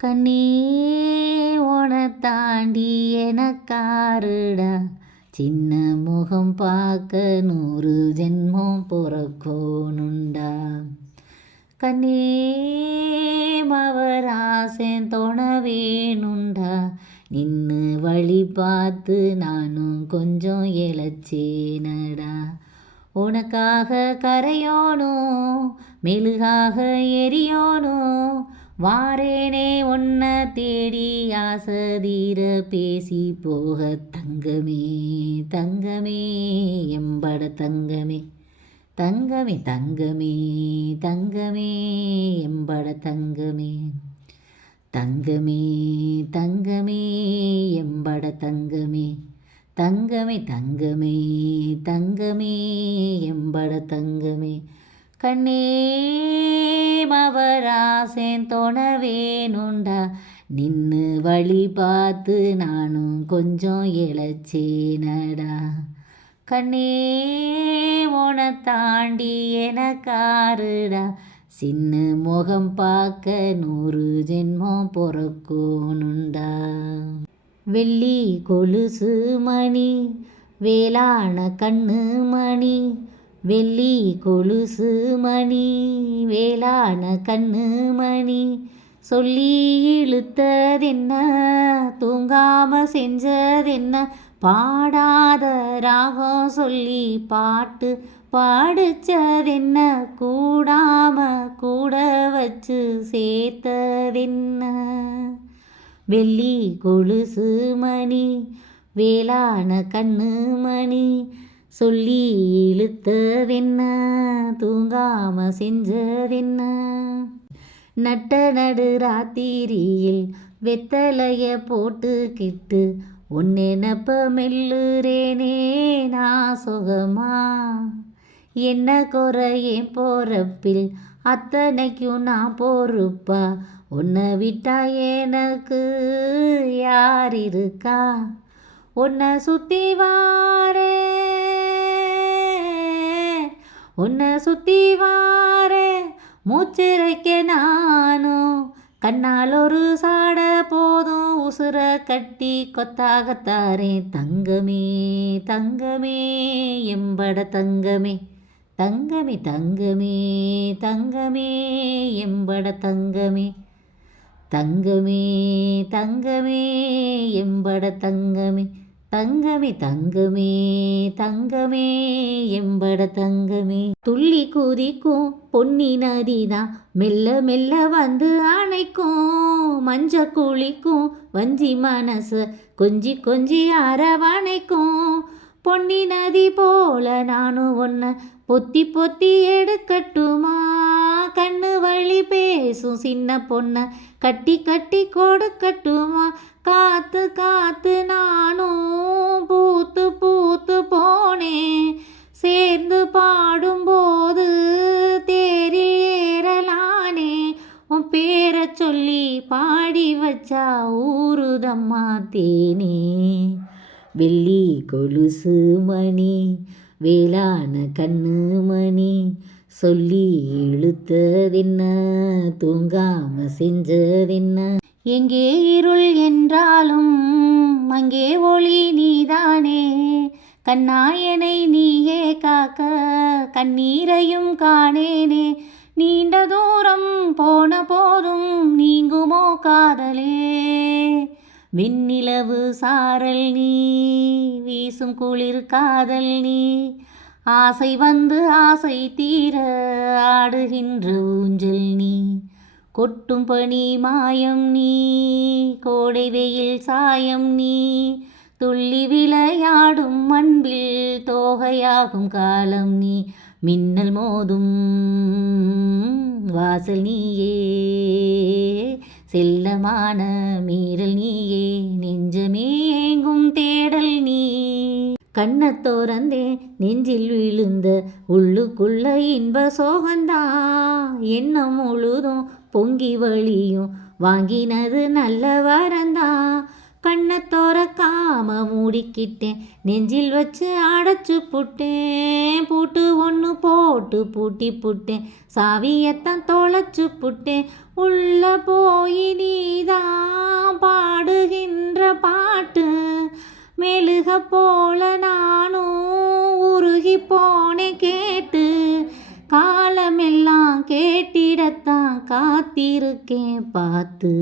கண்ணே உன தாண்டி எனக்காருடா. சின்ன முகம் பார்க்க நூறு ஜென்மம் பிறக்கோனுண்டா கண்ணே மவராசன் தொண வேணுண்டா. நின்று வழி பார்த்து நானும் கொஞ்சம் இழைச்சேனடா. உனக்காக கரையோனும் மெழுகாக எரியோனும் வாரேனே ஒன்ன தேடி ஆசதீர பேசி போக தங்கமே தங்கமே எம்பட தங்கமே தங்கமே தங்கமே தங்கமே எம்பட தங்கமே தங்கமே தங்கமே எம்பட தங்கமே தங்கமே தங்கமே தங்கமே எம்பட தங்கமே. கண்ணே மவராசேன் நின்று வழி பார்த்து நானும் கொஞ்சம் இழைச்சேனடா. கண்ணே உன தாண்டி எனக்காருடா. சின்ன முகம் பார்க்க நூறு ஜென்மம் பொறக்கோனுண்டா. வெள்ளி கொலுசு மணி வேளாண கண்ணு மணி வெள்ளி கொலுசு மணி வேளான கண்ணு மணி. சொல்லி இழுத்ததென்ன தூங்காம செஞ்சதென்ன. பாடாத ராகம் சொல்லி பாட்டு பாடிச்சதென்ன. கூடாம கூட வச்சு சேர்த்ததென்ன. வெள்ளி கொலுசு மணி வேளாண கண்ணு மணி. சொல்லி இழுத்ததென்ன? தூங்காம செஞ்சதென்ன? நட்ட நடு ராத்திரியில் வெத்தலைய போட்டுக்கிட்டு உன்னெனப்ப மெல்லுறேனே நான் சுகமா? என்ன குறையேன் போறப்பில்? அத்தனைக்கும் நான் பொறுப்பா உன்னை விட்டா எனக்கு யார் இருக்கா? உன்னை சுத்தி வாரே. உன்னை சுத்தி வாரே. மூச்சிறைக்க நானும் கண்ணால் ஒரு சாட போதும். உசுர கட்டி கொத்தாகத்தாரே தங்கமே தங்கமே எம்பட தங்கமே தங்கமே தங்கமே தங்கமே எம்பட தங்கமே. தங்கமே தங்கமே எம்பட தங்கமே தங்கமே தங்கமே தங்கமே எம்பட தங்கமே. துள்ளி குதிக்கும் பொன்னி நதிதான் மெல்ல மெல்ல வந்து அணைக்கும். மஞ்ச குளிக்கும் வஞ்சி மனசு கொஞ்சி கொஞ்சி அரவணைக்கும். பொன்னி நதி போல நானும் ஒன்ன பொத்தி பொத்தி எடுக்கட்டுமா? கண்ணு வழி பேசும் சின்ன பொண்ண கட்டி கட்டி கொடுக்கட்டுமா? காத்து காத்து நானும் பூத்து பூத்து போனேன். சேர்ந்து பாடும்போது தேரில் ஏறலானே. உன் பேரை சொல்லி பாடி வச்சா ஊருதம்மா தேனே. வெள்ளி கொலுசு மணி வேளான கண்ணு மணி சொல்லி இழுத்ததென்ன? தூங்காம செஞ்சதென்ன? எங்கே இருள் என்றாலும் அங்கே ஒளி நீதானே. கண்ணாயனை நீயே காக்க கண்ணீரையும் காணேனே. நீண்ட தூரம் போன போதும் நீங்குமோ காதலே? விண்ணிலவு சாரல் நீ வீசும் குளிர் காதல் நீ. ஆசை வந்து ஆசை தீர ஆடுகின்ற ஊஞ்சல் நீ. கொட்டும் பணி மாயம் நீ. கோடை வெயில் சாயம் நீ. துள்ளி விளையாடும் அன்பில் தோகையாகும் காலம் நீ. மின்னல் மோதும் வாசல் நீயே. செல்லமான மீறல் நீயே. நெஞ்சமே ஏங்கும் தேடல் நீ. கண்ணை தோறந்தே நெஞ்சில் விழுந்த உள்ளுக்குள்ள இன்ப சோகந்தா எண்ணம் முழுதும் பொங்கி வழியும் வாங்கினது நல்ல வரந்தா கண்ணத்தோற காம மூடிக்கிட்டேன் நெஞ்சில் வச்சு அடைச்சு புட்டேன் பூட்டு ஒன்று போட்டு பூட்டி புட்டேன் சாவியத்தான் தொலைச்சு புட்டேன். உள்ள போய் நீதான் பாடுகின்ற பாட்டு மெழுக போல நானும் உருகி போனேன் கேட்டு காலமெல்லாம் கேட்டிடத்தான் காத்திருக்கேன் பார்த்து.